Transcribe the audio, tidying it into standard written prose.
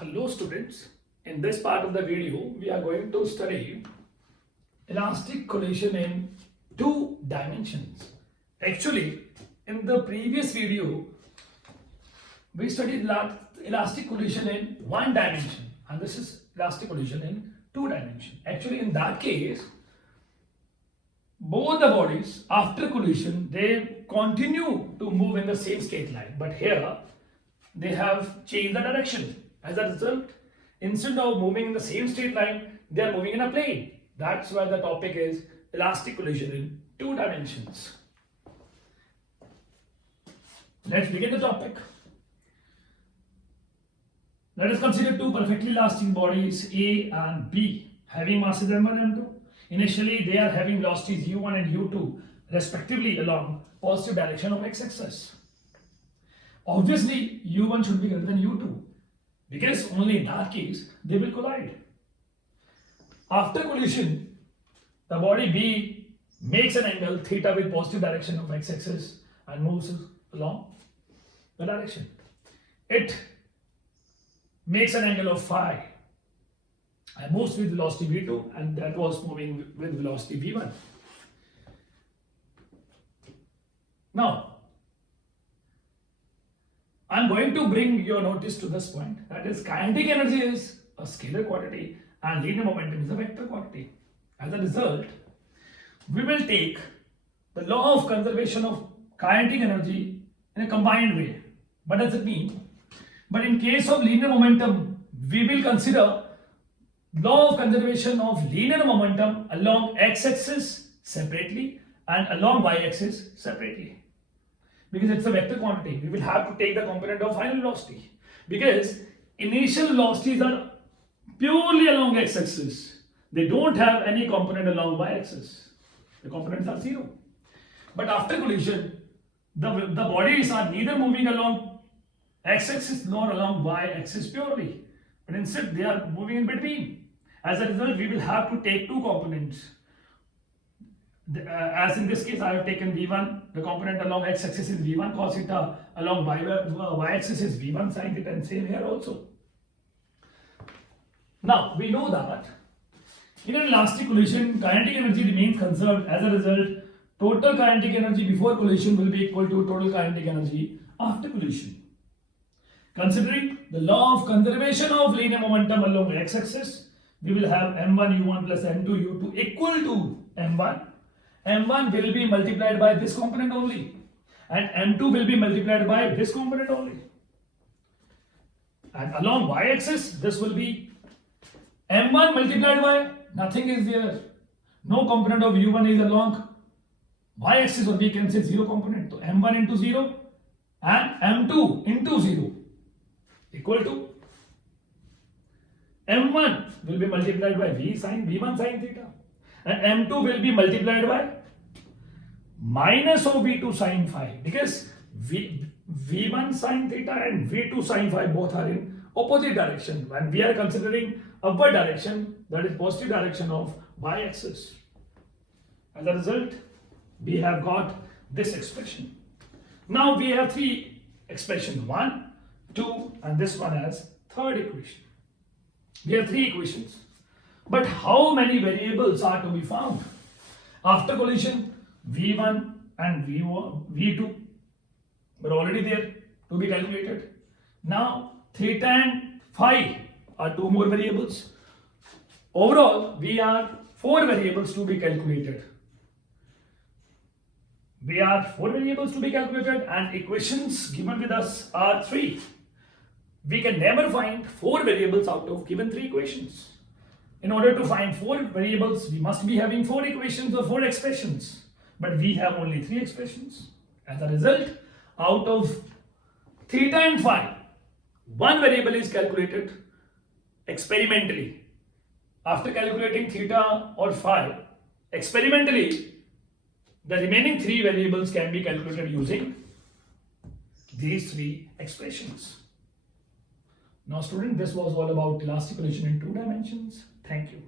Hello students, in this part of the video we are going to study elastic collision in two dimensions. Actually, in the previous video we studied elastic collision in one dimension and this is elastic collision in two dimensions. Actually, in that case both the bodies after collision they continue to move in the same straight line, but here they have changed the direction. As a result, instead of moving in the same straight line, they are moving in a plane. That's why the topic is elastic collision in two dimensions. Let's begin the topic. Let us consider two perfectly elastic bodies A and B having masses m1 and m2. Initially, they are having velocities u1 and u2 respectively along positive direction of x-axis. Obviously, u1 should be greater than u2 because only in that case they will collide. After collision, the body B makes an angle theta with positive direction of x-axis and moves along the direction. It makes an angle of phi and moves with velocity v2, and that was moving with velocity v1. Now, I'm going to bring your notice to this point, that is kinetic energy is a scalar quantity and linear momentum is a vector quantity. As a result, we will take the law of conservation of kinetic energy in a combined way. What does it mean? But in case of linear momentum, we will consider law of conservation of linear momentum along x-axis separately and along y-axis separately. Because it's a vector quantity, we will have to take the component of final velocity. Because initial velocities are purely along x-axis. They don't have any component along y-axis. The components are zero. But after collision, the bodies are neither moving along x-axis nor along y-axis purely. But instead they are moving in between. As a result, we will have to take two components. As in this case, I have taken v1, the component along x-axis is v1 cos theta, along y-axis is v1 sin theta, and same here also. Now, we know that in an elastic collision, kinetic energy remains conserved. As a result, total kinetic energy before collision will be equal to total kinetic energy after collision. Considering the law of conservation of linear momentum along x-axis, we will have m1 u1 plus m2 u2 equal to m1. m1 will be multiplied by this component only and m2 will be multiplied by this component only. And along y-axis, this will be m1 multiplied by nothing is there. No component of u1 is along y-axis, or we can say zero component. So m1 into 0 and m2 into 0 equal to m1 will be multiplied by v1 sin theta and m2 will be multiplied by minus of v2 sin phi, because v1 sin theta and v2 sin phi both are in opposite direction and we are considering upward direction, that is positive direction of y-axis. As a result, we have got this expression. Now we have three expressions, 1, 2 and this one as third equation. We have three equations. But how many variables are to be found? After collision, v1 and v2 were already there to be calculated. Now, theta and phi are two more variables. Overall, we are four variables to be calculated. We are four variables to be calculated and equations given with us are three. We can never find four variables out of given three equations. In order to find four variables, we must be having four equations or four expressions. But we have only three expressions. As a result, out of theta and phi, one variable is calculated experimentally. After calculating theta or phi, experimentally, the remaining three variables can be calculated using these three expressions. Now student, this was all about elastic collision in two dimensions. Thank you.